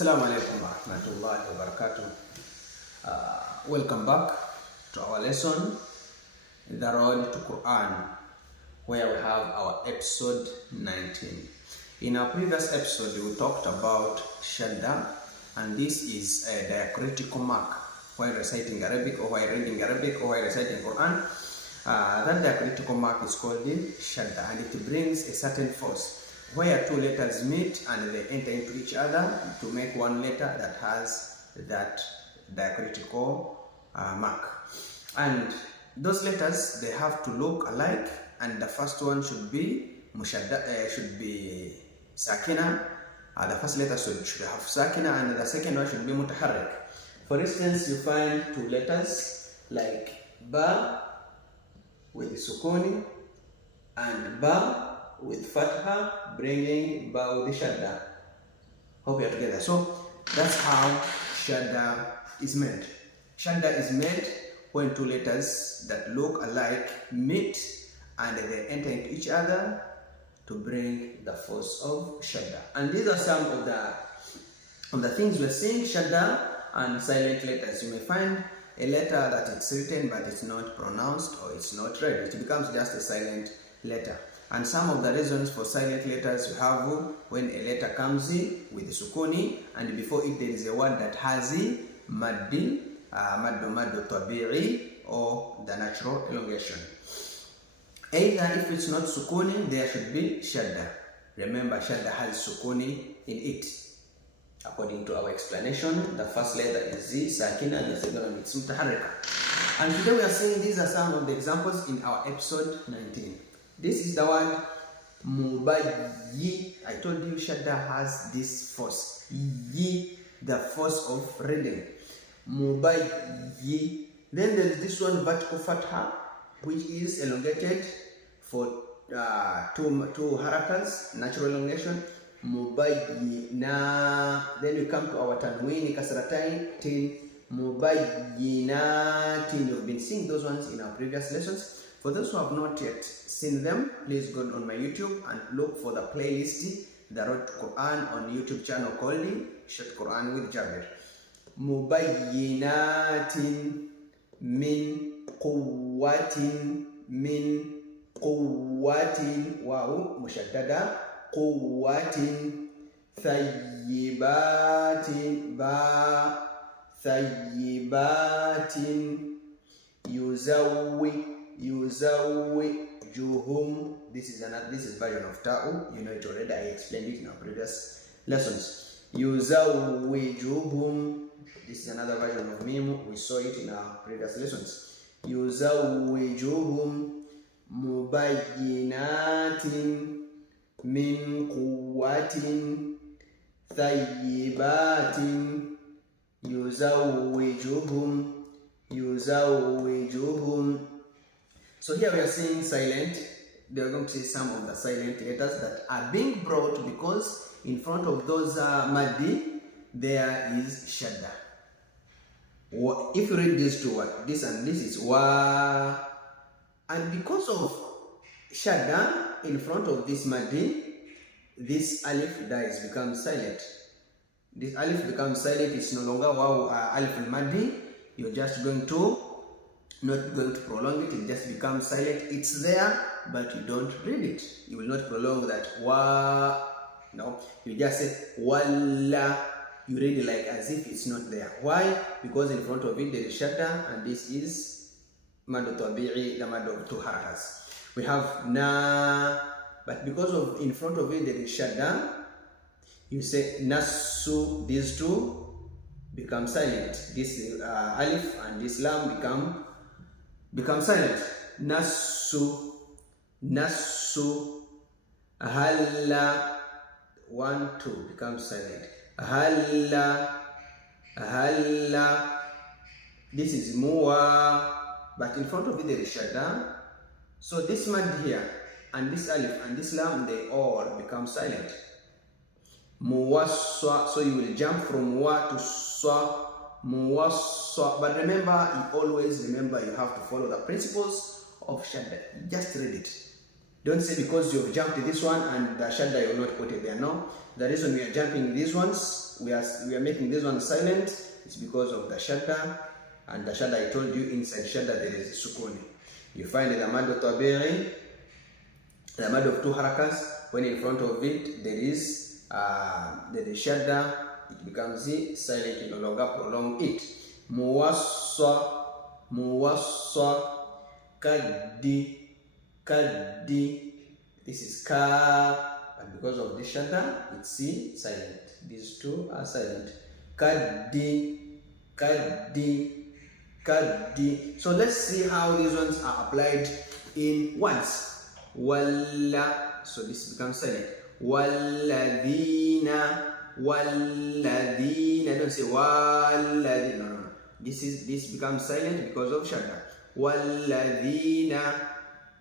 Assalamu alaikum wa rahmatullahi wa barakatuh. Welcome back to our lesson, The Road to Quran, where we have our episode 19. In our previous episode, we talked about SHADDA, and this is a diacritical mark while reciting Arabic or while reading Arabic or while reciting Quran. That diacritical mark is called the SHADDA, and it brings a certain force where two letters meet and they enter into each other to make one letter that has that diacritical mark. And those letters, they have to look alike, and the first one should be sakina. The first letter should have sakina, and the second one should be mutaharrik. For instance, you find two letters like ba with sukuni and ba with fatha, bringing ba with shadda. Hope you are together. So that's how shadda is made. Shadda is made when two letters that look alike meet and they enter into each other to bring the force of shadda. And these are some of the things we're seeing: shadda and silent letters. You may find a letter that it's written but it's not pronounced or it's not read. It becomes just a silent letter. And some of the reasons for silent letters you have when a letter comes in with sukuni and before it there is a word that has maddi, maddu tabi'i, or the natural elongation. Either if it's not sukuni, there should be shadda. Remember, shadda has sukuni in it. According to our explanation, the first letter is Z, sakina, the second one is mutaharrika. And today we are seeing these are some of the examples in our episode 19. This is the word mubayyi. I told you shadda has this force. Yi, the force of reading. Mubayyi. Then there is this one vertical fatha, which is elongated for two harakas, natural elongation. Mubayyina. Then we come to our tanwini kasratain, tin. Mubayyinatin. You've been seeing those ones in our previous lessons. For those who have not yet seen them, please go on my YouTube and look for the playlist, The Road to Quran, on YouTube channel called Short Quran with Jabir. Mubayyinatin min quwwatin, min quwwatin, wow, mushaddada, quwwatin, thayyibatin, ba, thayyibatin, yuzawwijuhum. This is version of ta'u. You know it already. I explained it in our previous lessons. Yuzawwijuhum. This is another version of mim. We saw it in our previous lessons. Yuzawwijuhum mubayyinatin min quwwatin thayyibatin yuzawwijuhum. So here we are seeing silent. They are going to see some of the silent letters that are being brought because in front of those maddi there is shadda. If you read these two, this and this is wa, and because of shadda in front of this maddi, this alif dies, becomes silent. This alif becomes silent. It's no longer wow alif al-maddi. You're just not going to prolong it. It just becomes silent. It's there, but you don't read it. You will not prolong that wa. No, you just say walla. You read it like as if it's not there. Why? Because in front of it there is shadda, and this is maddu tabi'i, the maddu of two harakas. We have na, but because of in front of it there is shadda, you say nasu. These two become silent. This alif and this lam become silent. Nasu, nasu. Halla, 1, 2 becomes silent. Halla, halla. This is muwa, but in front of it there is shadda. So this mad here and this alif and this lam, they all become silent. Muwassa. So you will jump from wa to sa. Muwassa. But remember, you always remember you have to follow the principles of shadda. Just read it. Don't say because you've jumped this one and the shadda you will not put it there. No. The reason we are jumping these ones, we are making this one silent, it's because of the shadda. And the shadda, I told you, inside shadda there is sukuni. You find the mad tabi'i, the mad of 2 harakas. When in front of it there is shadda, it becomes silent. You no longer prolong it. Muwassa, muwassa, kaddi, kaddi. This is ka, and because of the shadda, it's silent. These two are silent. Kaddi, kaddi, kaddi. So let's see how these ones are applied in words. Walla, so this becomes silent. Walladina, walladina. Don't say walladina. No, no, no. This becomes silent because of shadda. Walladina,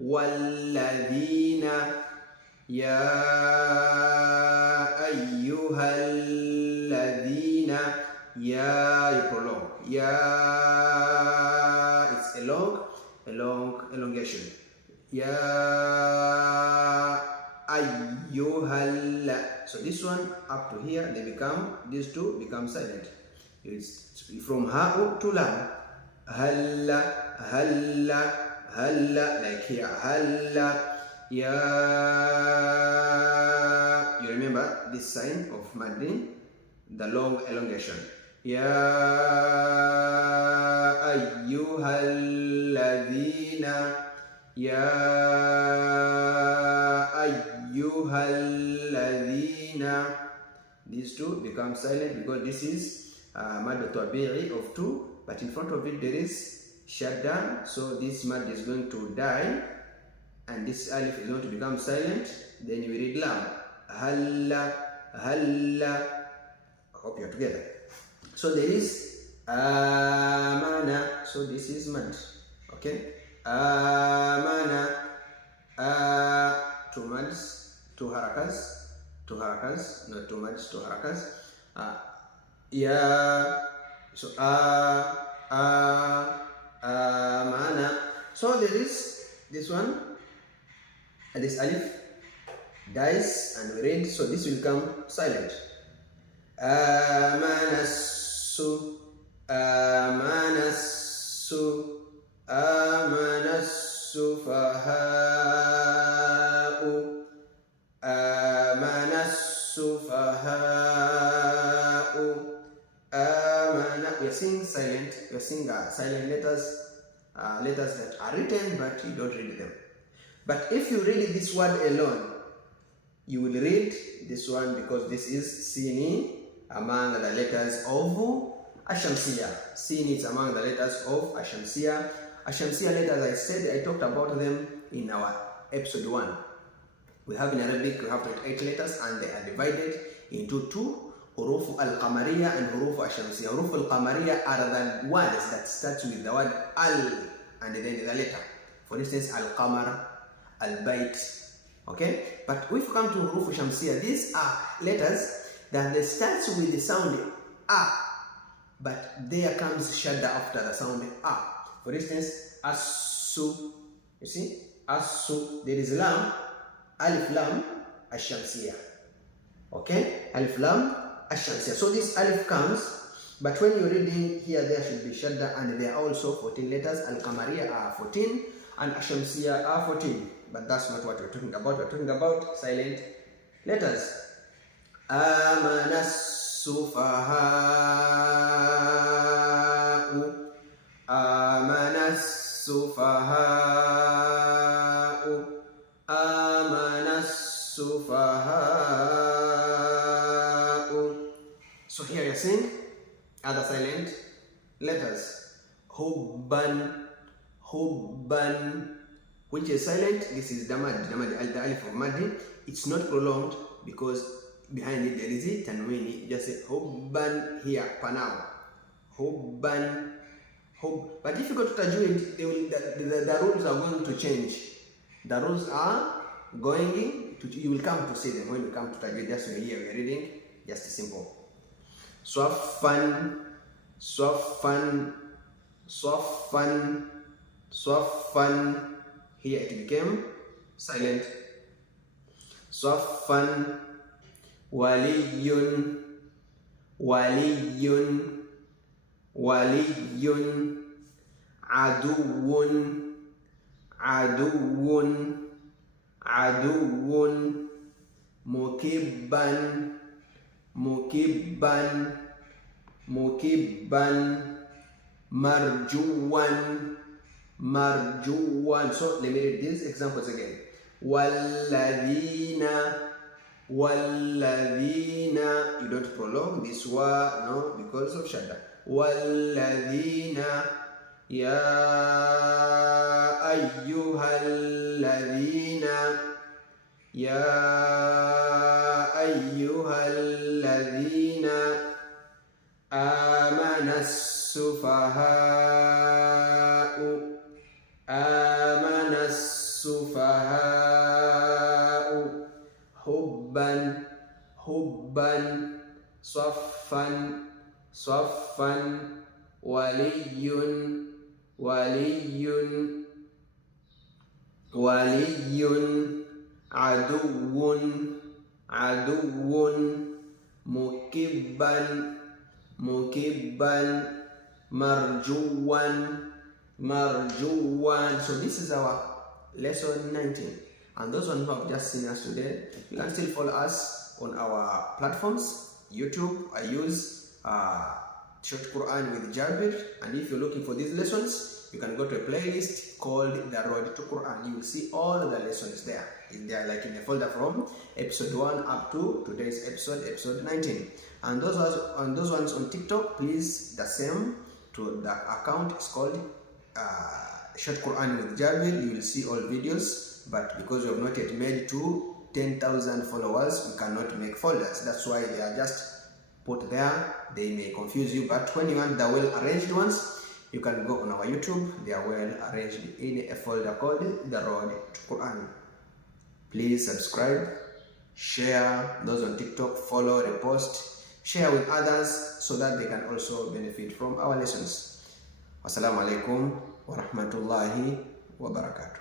walladina. Ya ayyuhalladina. Ya, you prolong. Ya, it's a long elongation. Ya ayyuhal. So this one up to here, these two become silent. It's from ha'u to lam. Halla, halla, halla, like here. Halla, ya. You remember this sign of madin, the long elongation. Ya ayyuhalladhina, ya ayyuhalladhina. These two become silent because this is mad tabi'i of 2, but in front of it there is shadda, so this mad is going to die and this alif is going to become silent. Then you read lam. Halla, halla. I hope you are together. So there is amana, so this is mad. Okay, amana, 2 mads, 2 harakas, not 2 mads, 2 harakas. Ya, so amana. So there is this one, and this alif dies and we read, so this will come silent. Amanassu, amanassu, amanassu faha'u, amanassu faha'u, amana. We are seeing silent, we are seeing silent letters, letters that are written but you don't read them. But if you read this word alone, you will read this one because this is seen among the letters of Ashamsiya. Seen is among the letters of Ashamsiya. Ashamsiya letters, I said, I talked about them in our episode 1. We have in Arabic, we have 28 letters and they are divided into 2, Huruf al-Qamariya and Huruf al-Shamsiya. Huruf al-Qamariya are the words that start with the word al and then the letter. For instance, al-Qamar, al-Bayt. Okay? But if you come to Huruf al-Shamsiya, these are letters that they start with the sound a, but there comes shadda after the sound a. For instance, as-su. You see? As-su. There is lam, alif lam, ash-shamsiya. Okay? Alif lam, ash-shamsiya. So this alif comes, but when you're reading here, there should be shadda, and there are also 14 letters. Al-Qamariya are 14, and ash-shamsiya are 14. But that's not what we're talking about. We're talking about silent letters. Amana sufaha'u, amana sufaha'u, amana sufaha'u. So here you're seeing other silent letters. Hubban, hubban, which is silent. This is damad, the alif of madi. It's not prolonged because behind it there is a tanwini. Just say hubban here, panam. Hubban, hub. But if you go to tajweed, the rules are going to change. The rules are going to, you will come to see them when you come to tajweed. Just here we are reading, just simple. Swaffan, swaffan, swaffan, swaffan. Here it became silent. Saffan, waliyun, waliyun, waliyun, aduwun, aduwun, aduwun, mukibban, mukibban, mukibban, marjuwan, marjuwan. So let me read these examples again. Walladhina, walladhina. You don't prolong this wa, no, because of shadda. Walladhina, ya ayyuhalladhina, ya ayyuhalladhina amana as-sufaha'u, amana as-sufaha'u, hubban, hubban, saffan, saffan, waliyun, waliyun, waliyun, aduwun, aduwun, mukibban, mukibban, marjuwan, marjuwan. So this is our lesson 19, and those ones who have just seen us today, you can still follow us on our platforms. YouTube, I use Short Quran with Jabir, and if you're looking for these lessons, you can go to a playlist called The Road to Quran. You will see all the lessons there. They are like in a folder from episode 1 up to today's episode 19. And those ones on TikTok, please, the same to the account is called Short Quran with Jabir. You will see all videos, but because we have not yet made to 10,000 followers, we cannot make folders. That's why they are just put there. They may confuse you, but when you want the well-arranged ones, you can go on our YouTube. They are well arranged in a folder called The Road to Quran. Please subscribe, share. Those on TikTok, follow, repost, share with others so that they can also benefit from our lessons. Wassalamu alaikum wa rahmatullahi wa barakatuh.